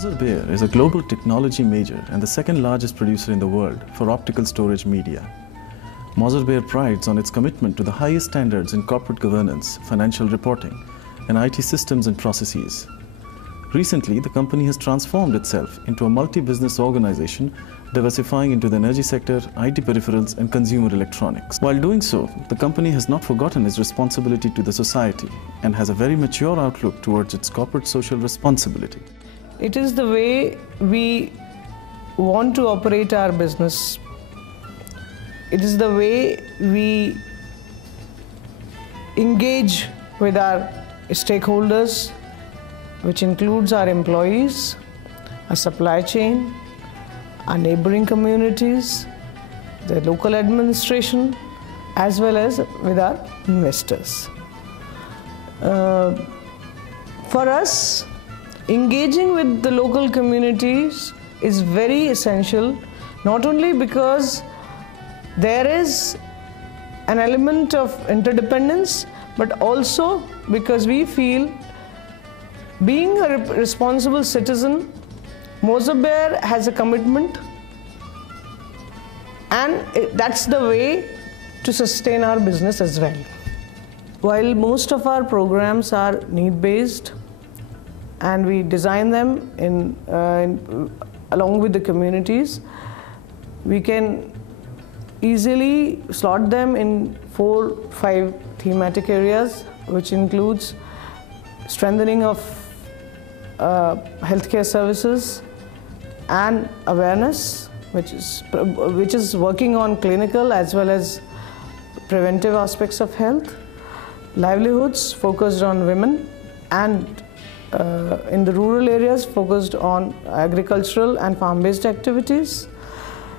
Mauser Baer is a global technology major and the second largest producer in the world for optical storage media. Mauser Baer prides on its commitment to the highest standards in corporate governance, financial reporting, and IT systems and processes. Recently, the company has transformed itself into a multi-business organization diversifying into the energy sector, IT peripherals, and consumer electronics. While doing so, the company has not forgotten its responsibility to the society and has a very mature outlook towards its corporate social responsibility. It is the way we want to operate our business. It is the way we engage with our stakeholders, which includes our employees, our supply chain, our neighboring communities, the local administration, as well as with our investors. For us, engaging with the local communities is very essential, not only because there is an element of interdependence, but also because we feel, being a responsible citizen, Mauser Baer has a commitment, and that's the way to sustain our business as well. While most of our programs are need-based and we design them along with the communities, we can easily slot them in 4-5 thematic areas, which includes strengthening of healthcare services and awareness, which is working on clinical as well as preventive aspects of health, livelihoods focused on women, and in the rural areas focused on agricultural and farm-based activities,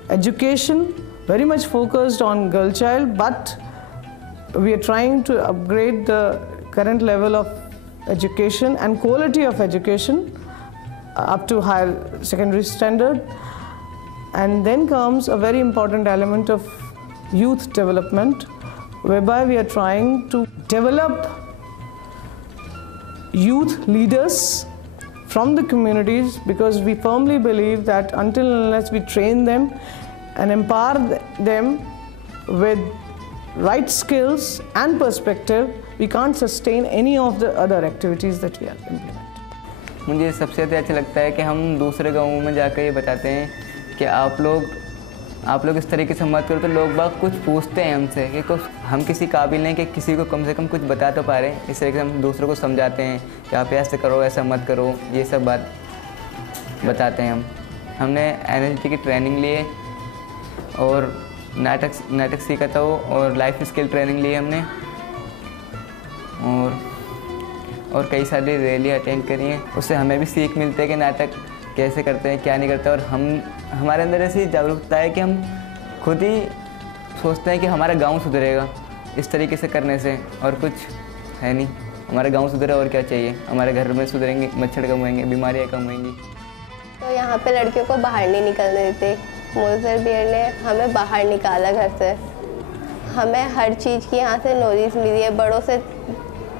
education very much focused on girl child, but we are trying to upgrade the current level of education and quality of education up to higher secondary standard. And then comes a very important element of youth development, whereby we are trying to develop youth leaders from the communities, because we firmly believe that until and unless we train them and empower them with right skills and perspective, we can't sustain any of the other activities that we are implementing. मुझे सबसे अच्छा लगता है कि हम दूसरे गाँवों में जाकर ये बताते हैं कि आप लोग इस तरीके से मत करो, तो लोग बाग कुछ पूछते हैं हमसे कि हम किसी काबिल नहीं कि किसी को कम से कम कुछ बता तो पा रहे हैं। इस तरीके से हम दूसरों को समझाते हैं कि आप ऐसे करो, ऐसा मत करो, ये सब बात बताते हैं। हमने NLT की ट्रेनिंग लिए और नाटक सीखा था और लाइफ स्किल ट्रेनिंग ली हमने, और कई सारी रैलियाँ अटेंड करी हैं। उससे हमें भी सीख मिलती है कि नाटक कैसे करते हैं, क्या नहीं करते, और हमारे अंदर ऐसी जागरूकता है कि हम खुद ही सोचते हैं कि हमारा गांव सुधरेगा इस तरीके से करने से, और कुछ है नहीं। हमारा गांव सुधरे और क्या चाहिए, हमारे घर में सुधरेंगे, मच्छर कम होंगे, बीमारियाँ कम होंगी। तो यहाँ पे लड़कियों को बाहर नहीं निकलने देते। मौजर बेयर ने हमें बाहर निकाला घर से। हमें हर चीज़ की यहाँ से नॉलेज मिली है, बड़ों से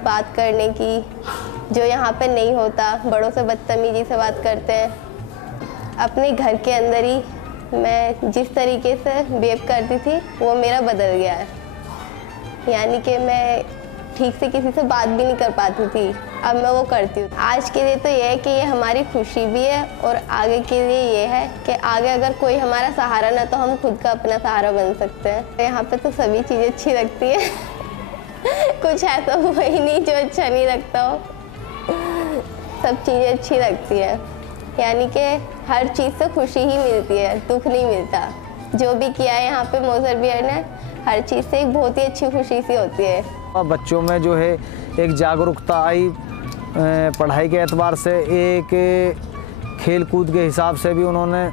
बात करने की, जो यहाँ पे नहीं होता। बड़ों से बदतमीजी से बात करते हैं। अपने घर के अंदर ही मैं जिस तरीके से बिहेव करती थी वो मेरा बदल गया है, यानी कि मैं ठीक से किसी से बात भी नहीं कर पाती थी, अब मैं वो करती हूँ। आज के लिए तो ये है कि ये हमारी खुशी भी है, और आगे के लिए ये है कि आगे अगर कोई हमारा सहारा ना, तो हम खुद का अपना सहारा बन सकते हैं। यहाँ पे तो सभी चीज़ें अच्छी लगती हैं कुछ ऐसा हुआ ही नहीं जो अच्छा नहीं लगता हो, सब चीज़ें अच्छी लगती हैं, यानी कि हर चीज़ से खुशी ही मिलती है, दुख नहीं मिलता। जो भी किया है यहाँ पे मौजर बेयर ने, हर चीज़ से एक बहुत ही अच्छी खुशी सी होती है। बच्चों में जो है एक जागरूकता आई, पढ़ाई के एतबार से, एक खेल कूद के हिसाब से भी उन्होंने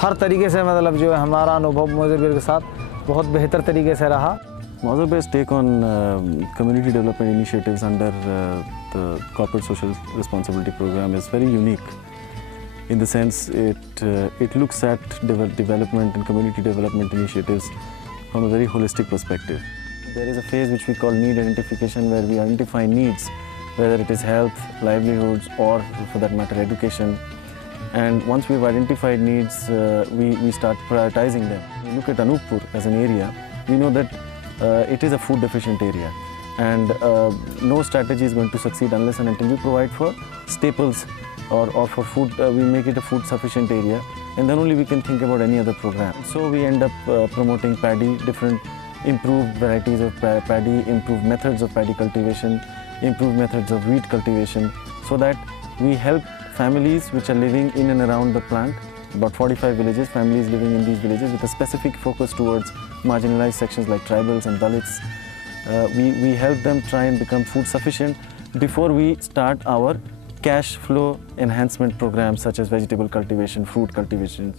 हर तरीके से, मतलब जो है हमारा अनुभव मौजर बेयर के साथ बहुत बेहतर तरीके से रहा। Mauser Baer's take on community development initiatives under the Corporate Social Responsibility Program is very unique, in the sense it looks at development and community development initiatives from a very holistic perspective. There is a phase which we call need identification, where we identify needs whether it is health, livelihoods, or for that matter education. And once we've identified needs, we start prioritizing them. We look at Anuppur as an area, we know that it is a food deficient area, and no strategy is going to succeed unless and until we provide for staples or for food, we make it a food sufficient area, and then only we can think about any other program. So we end up promoting paddy, different improved varieties of paddy, improved methods of paddy cultivation, improved methods of wheat cultivation, so that we help families which are living in and around the plant, about 45 villages, families living in these villages with a specific focus towards marginalized sections like tribals and Dalits. We help them try and become food sufficient before we start our cash flow enhancement programs such as vegetable cultivation, fruit cultivation.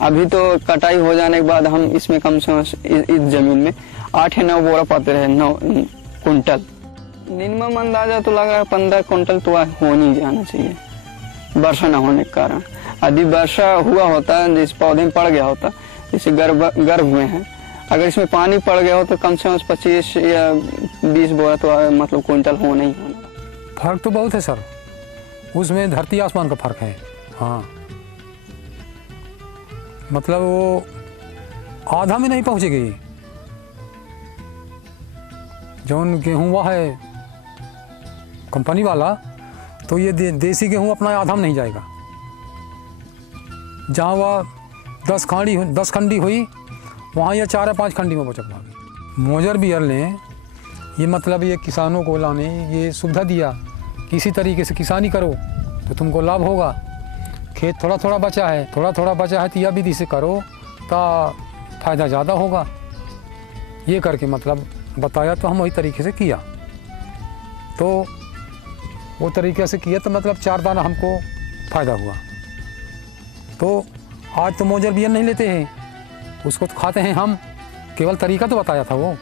अभी तो कटाई हो जाने के बाद हम इसमें कम से कम इस जमीन में 8 या 9 बोरा पाते रहे, 9 कुंटल। मिनिमम अंदाजा तो लगा 15 कुंटल तो हो नहीं जाना चाहिए वर्षा न होने के कारण। यदि वर्षा हुआ होता, जिस पौधे में पड़ गया होता, जैसे गर्भ हुए हैं, अगर इसमें पानी पड़ गया हो तो कम से कम 25 या 20 बोरा तो मतलब कुंटल होना ही होना। फर्क तो बहुत है सर, उसमें धरती आसमान का फर्क है। हाँ, मतलब वो आधा में नहीं पहुंचेगी। जो गेहूँ हुआ है कंपनी वाला, तो ये देसी गेहूँ अपना आधा में नहीं जाएगा। जहाँ वह 10 खंडी हुई, वहाँ ये 4 या 5 खंडी में पहुँच पाएगी। मोजर बियर ने ये मतलब ये किसानों को लाने ये सुविधा दिया, किसी तरीके से किसानी करो तो तुमको लाभ होगा। खेत थोड़ा थोड़ा बचा है तो यह विधि से करो तो फ़ायदा ज़्यादा होगा। ये करके मतलब बताया, तो हम वही तरीके से किया। तो वो तरीके से किया तो मतलब 4 दाना हमको फ़ायदा हुआ। तो आज तो मोजर बियर नहीं लेते हैं, उसको तो खाते हैं हम, केवल तरीका तो बताया था वो।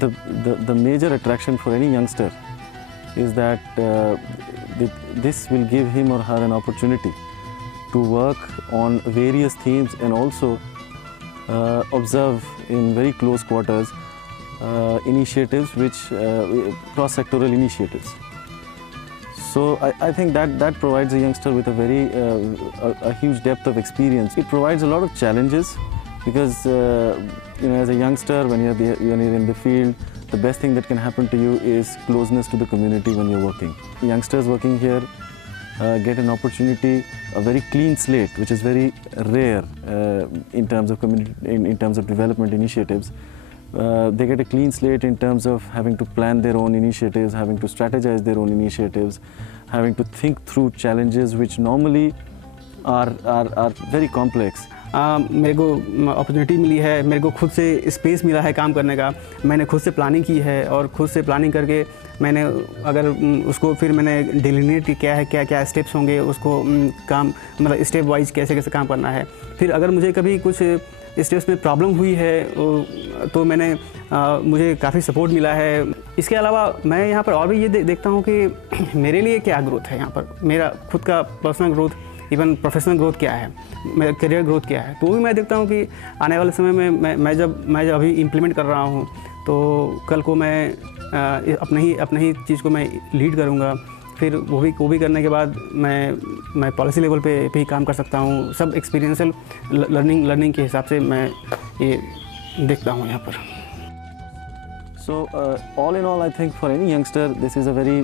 The major attraction for any youngster is that this will give him or her an opportunity to work on various themes and also observe in very close quarters initiatives which cross-sectoral initiatives. So I think that provides a youngster with a very a huge depth of experience. It provides a lot of challenges because as a youngster, when you're in the field, the best thing that can happen to you is closeness to the community when you're working. Youngsters working here get an opportunity, a very clean slate, which is very rare in terms of community, in terms of development initiatives. They get a clean slate in terms of having to plan their own initiatives, having to strategize their own initiatives, having to think through challenges which normally are very complex. मेरे को opportunity मिली है, मेरे को खुद से space मिला है काम करने का। मैंने खुद से प्लानिंग की है और खुद से प्लानिंग करके मैंने अगर उसको फिर मैंने डिलिनेट किया है, क्या क्या स्टेप्स होंगे, उसको काम मतलब स्टेप वाइज कैसे कैसे काम करना है। फिर अगर मुझे कभी कुछ स्टेप्स में प्रॉब्लम हुई है तो मुझे काफ़ी सपोर्ट मिला है। इसके अलावा मैं यहाँ पर और भी ये देखता हूँ कि मेरे लिए क्या ग्रोथ है यहाँ पर, मेरा खुद का personal growth, even professional growth क्या है, मेरा करियर ग्रोथ क्या है। तो भी मैं देखता हूँ कि आने वाले समय में मैं जब अभी इम्प्लीमेंट कर रहा हूँ तो कल को मैं अपने ही चीज़ को मैं लीड करूँगा। फिर वो भी करने के बाद मैं पॉलिसी लेवल पे ही काम कर सकता हूँ। सब एक्सपीरियंशियल लर्निंग के हिसाब से मैं ये देखता हूँ यहाँ पर। So all in all, I think for any youngster, this is a very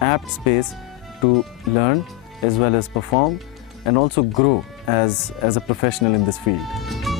apt space to learn as well as perform and also grow as a professional in this field.